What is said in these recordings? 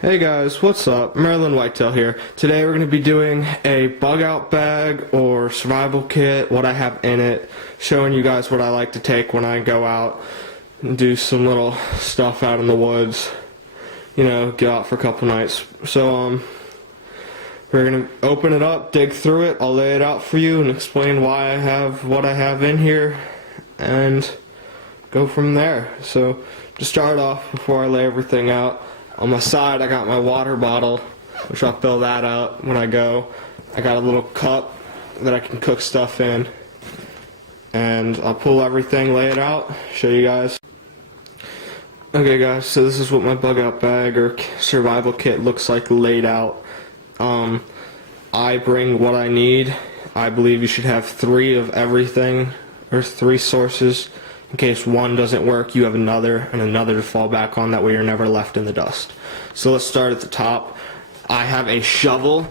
Hey guys, what's up? Maryland Whitetail here. Today we're going to be doing a bug out bag or survival kit, what I have in it, showing you guys what I like to take when I go out and do some little stuff out in the woods. You know, get out for a couple nights. So, we're going to open it up, dig through it, I'll lay it out for you and explain why I have what I have in here and go from there. So, to start off, before I lay everything out, on my side I got my water bottle, which I'll fill that up when I go. I got a little cup that I can cook stuff in. And I'll pull everything, lay it out, show you guys. Okay guys, so this is what my bug out bag or survival kit looks like laid out. I bring what I need. I believe you should have 3 of everything, or 3 sources. In case one doesn't work, you have another and another to fall back on. That way you're never left in the dust. So let's start at the top. I have a shovel,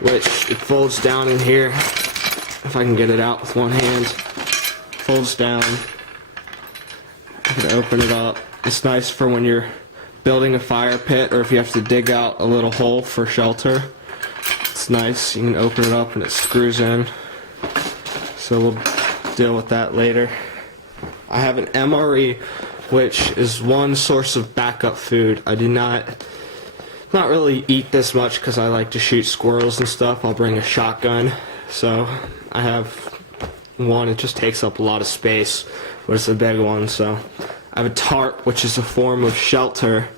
which it folds down in here. If I can get it out with one hand. Folds down. I'm going to open it up. It's nice for when you're building a fire pit or if you have to dig out a little hole for shelter. It's nice. You can open it up and it screws in. So we'll deal with that later. I have an MRE, which is one source of backup food. I do not really eat this much because I like to shoot squirrels and stuff. I'll bring a shotgun. So I have one. It just takes up a lot of space, but it's a big one. So I have a tarp, which is a form of shelter.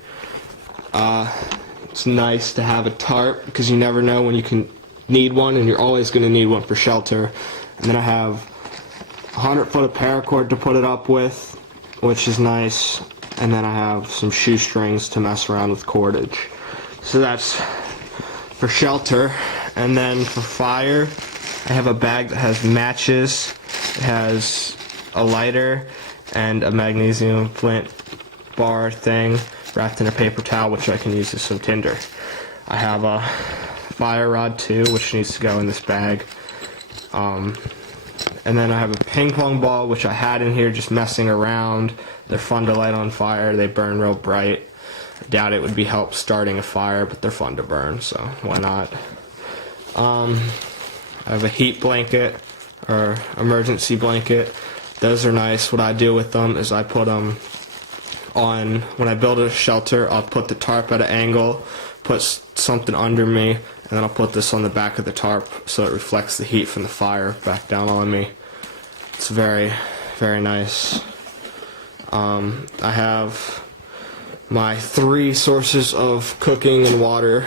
It's nice to have a tarp because you never know when you can need one, and you're always going to need one for shelter. And then I have 100 foot of paracord to put it up with, which is nice, and then I have some shoestrings to mess around with cordage. So that's for shelter. And then for fire, I have a bag that has matches, it has a lighter and a magnesium flint bar thing wrapped in a paper towel, which I can use as some tinder. I have a fire rod too, which needs to go in this bag. And then I have a ping pong ball, which I had in here just messing around. They're fun to light on fire. They burn real bright. I doubt it would be help starting a fire, but they're fun to burn, so why not? I have a heat blanket or emergency blanket. Those are nice. What I do with them is I put them on, when I build a shelter, I'll put the tarp at an angle, put something under me, and then I'll put this on the back of the tarp so it reflects the heat from the fire back down on me. It's very, very nice. I have my 3 sources of cooking and water.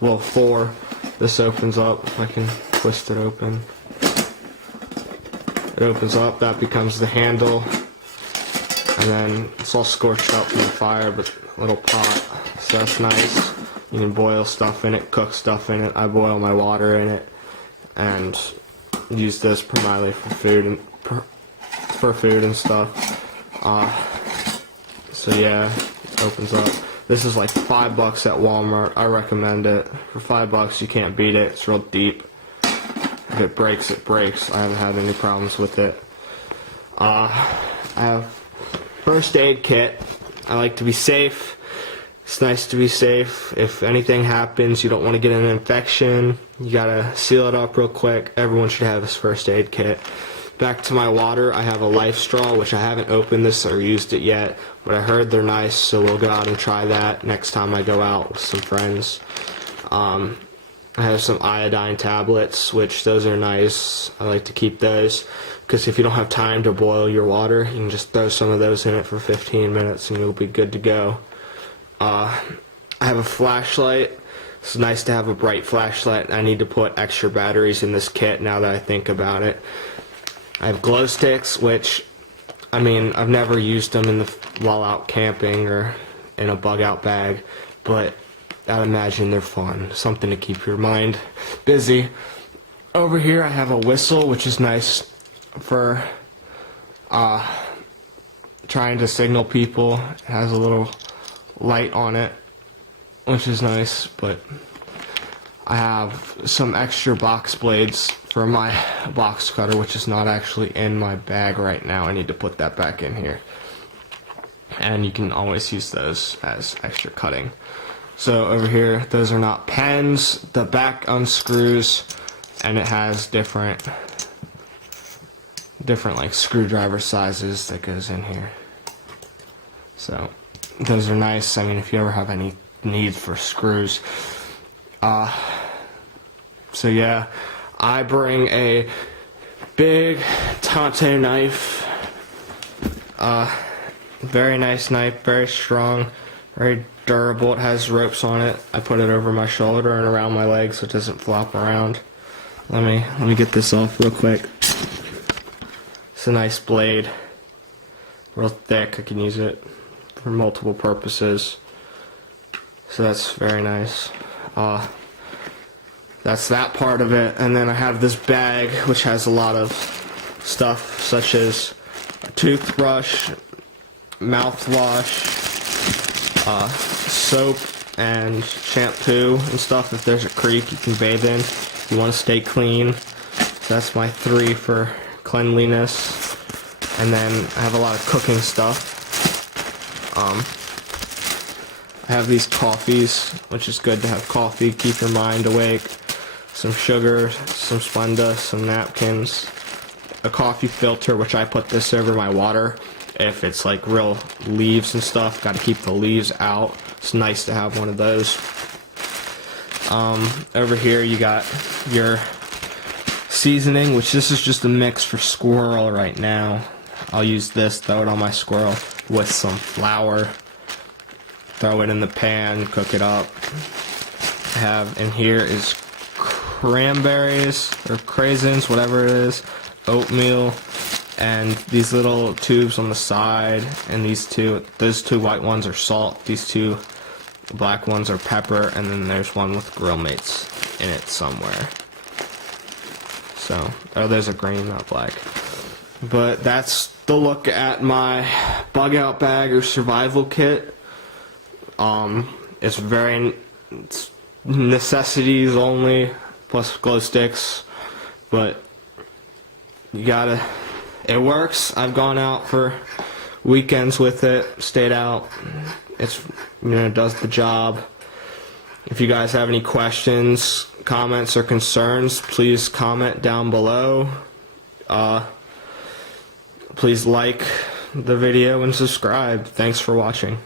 Well, 4. This opens up. If I can twist it open. It opens up. That becomes the handle. And then it's all scorched up from the fire, but a little pot. So that's nice. You can boil stuff in it, cook stuff in it. I boil my water in it, and use this primarily for food and stuff. So yeah, it opens up. This is like $5 at Walmart. I recommend it. For $5, you can't beat it. It's real deep. If it breaks, it breaks. I haven't had any problems with it. I have first aid kit. I like to be safe. It's nice to be safe. If anything happens, you don't want to get an infection. You gotta seal it up real quick. Everyone should have this first aid kit. Back to my water, I have a life straw, which I haven't opened this or used it yet, but I heard they're nice, so we'll go out and try that next time I go out with some friends. I have some iodine tablets, which those are nice. I like to keep those, because if you don't have time to boil your water, you can just throw some of those in it for 15 minutes and you'll be good to go. I have a flashlight. It's nice to have a bright flashlight. I need to put extra batteries in this kit now that I think about it. I have glow sticks, which, I mean, I've never used them while out camping or in a bug out bag, but I'd imagine they're fun. Something to keep your mind busy. Over here I have a whistle, which is nice for trying to signal people. It has a little light on it, which is nice, but I have some extra box blades for my box cutter, which is not actually in my bag right now. I need to put that back in here. And you can always use those as extra cutting. So over here, those are not pens. The back unscrews, and it has different like screwdriver sizes that goes in here. So those are nice. I mean, if you ever have any need for screws. So yeah, I bring a big Tate knife. Very nice knife, very strong, very durable. It has ropes on it. I put it over my shoulder and around my leg so it doesn't flop around. Let me get this off real quick. It's a nice blade, real thick. I can use it for multiple purposes. So that's very nice. That's that part of it. And then I have this bag which has a lot of stuff such as a toothbrush, mouthwash, soap and shampoo and stuff. If there's a creek you can bathe in, you want to stay clean. So that's my 3 for cleanliness. And then I have a lot of cooking stuff. I have these coffees, which is good to have coffee, keep your mind awake. Some sugar, some Splenda, some napkins, a coffee filter, which I put this over my water. If it's like real leaves and stuff, got to keep the leaves out. It's nice to have one of those. Over here you got your seasoning, which this is just a mix for squirrel right now. I'll use this, throw it on my squirrel with some flour. Throw it in the pan, cook it up. I have in here is cranberries or craisins, whatever it is, oatmeal, and these little tubes on the side, and those two white ones are salt, these 2 black ones are pepper, and then there's one with Grill Mates in it somewhere. So, oh, there's a green, not black. But that's the look at my bug out bag or survival kit. It's necessities only, plus glow sticks, but it works. I've gone out for weekends with it, stayed out. It's, does the job. If you guys have any questions, comments, or concerns, please comment down below. Please like the video and subscribe. Thanks for watching.